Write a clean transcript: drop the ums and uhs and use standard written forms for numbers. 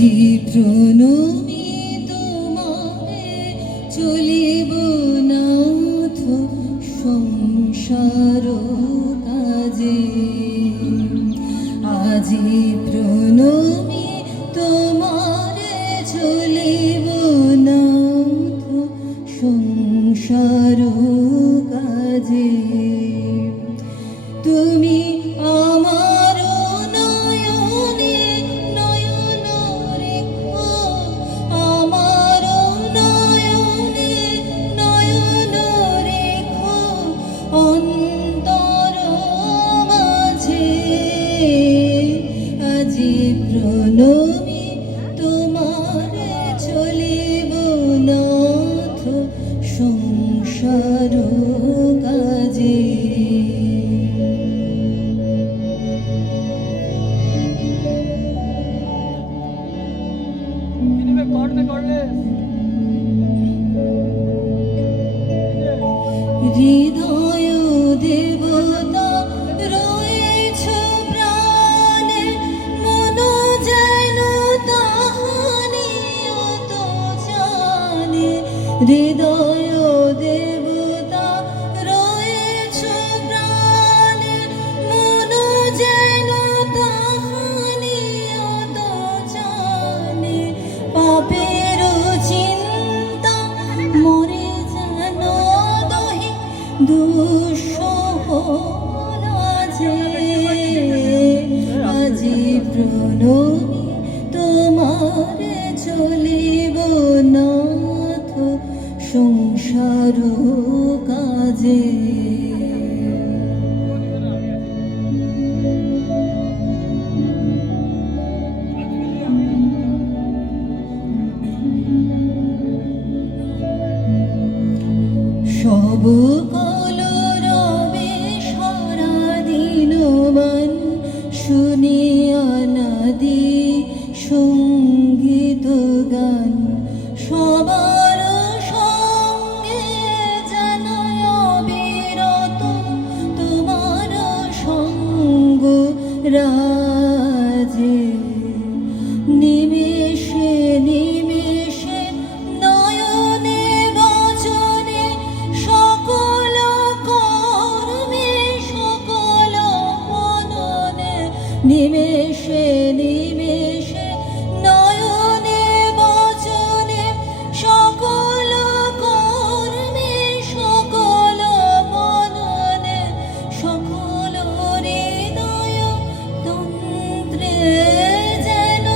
আজি প্রণমী তোমারে চলিব নাথ সংসার কাজে। আজি প্রণমী তোমারে চলিব নাথ সংসার কাজে। তুমি আমার নয়নে নয়ন রেখো, আমার নয়নে নয়ন রেখো অন্তর মাঝে। আজি প্রণমী তোমারে চলিব নাথ সংসার কাজে। হৃদয় দেবতা রয়েছ প্রাণে, মন যেন তাহানিয়ত জানে। হৃদয় দেবতা রয়েছ প্রাণে, মন যেন তাহানিয়ত জানে। পাপের চিন্তা মরে যেন দহি দুঃসহ লাজে। আজি প্রণমী তোমারে চলিব নাথ সংসার কাজে। সব কলরবে সারাদিন মান শুনি অনাদি সঙ্গীত গান। সবার সঙ্গে যেন অবিরত তোমার সঙ্গ রাজে। নিমেষে নিমেষে নয়নে বচনে সকল কর্মে সকল মননে। নিমেষে নিমেষে নয়নে বচনে সকল কর্মে সকল মননে। সকল হৃদয় তন্ত্রে যেন